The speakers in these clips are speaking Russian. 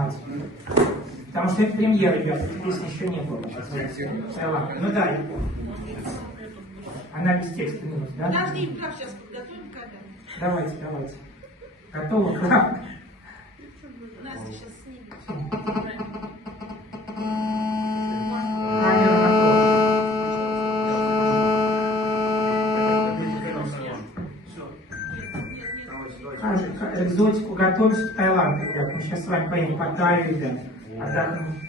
мать. Потому что это премьера, ребят, песни еще не было. Таиланд. Ну да, я помню. Она без текста минус, да? Подожди, как сейчас подготовим когда? Давайте. Готово? Как? У нас сейчас снимем. Камера на экзотику готовимся в Таиланд, ребят. Мы сейчас с вами поедем по Тае, ребят. Отдохнем.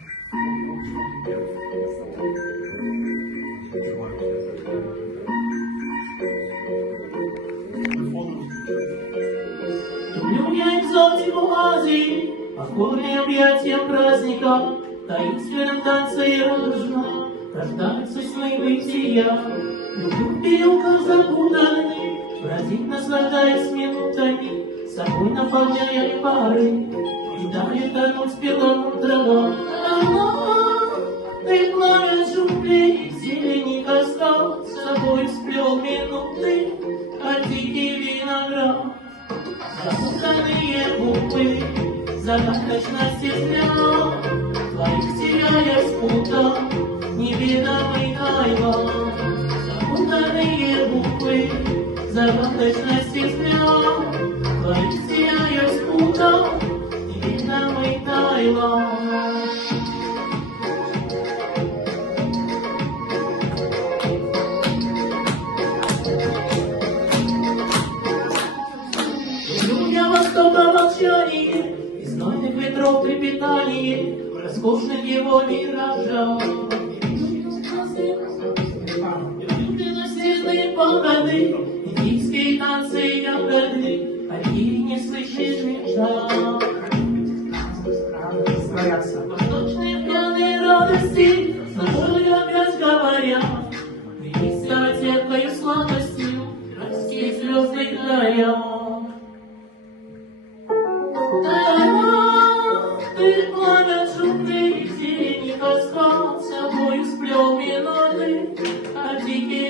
Люблю я экзотику Азии, покорные объятия праздника, таинственном танце и радужно рождаются сны бытия. Люблю в переулках запутанных бродить, наслаждаясь минутами, собой наполняя пары, и далее тонуть в перламутровом. Ты пламя джунглей, зелени каскад, с собой сплел минуты, а дикий виноград. Запутанные буквы, загадочность и взгляд, твоих теряя спута, неведомый Таиланд. Запутанные буквы, загадочность и взгляд, твоих теряя спута, неведомый Таиланд. Востока молчание, и знойных ветров трепетание, роскошных его миражах. Естественные походы, индийские танцы и ягоды, какие не слышишь мечтах. Восточные пьяные радости, с тобой опять говорят, и сердцевкою сладостью, растет звезды края. Ты пламя джунглей, зелени каскад, с собой сплел минуты, а дикий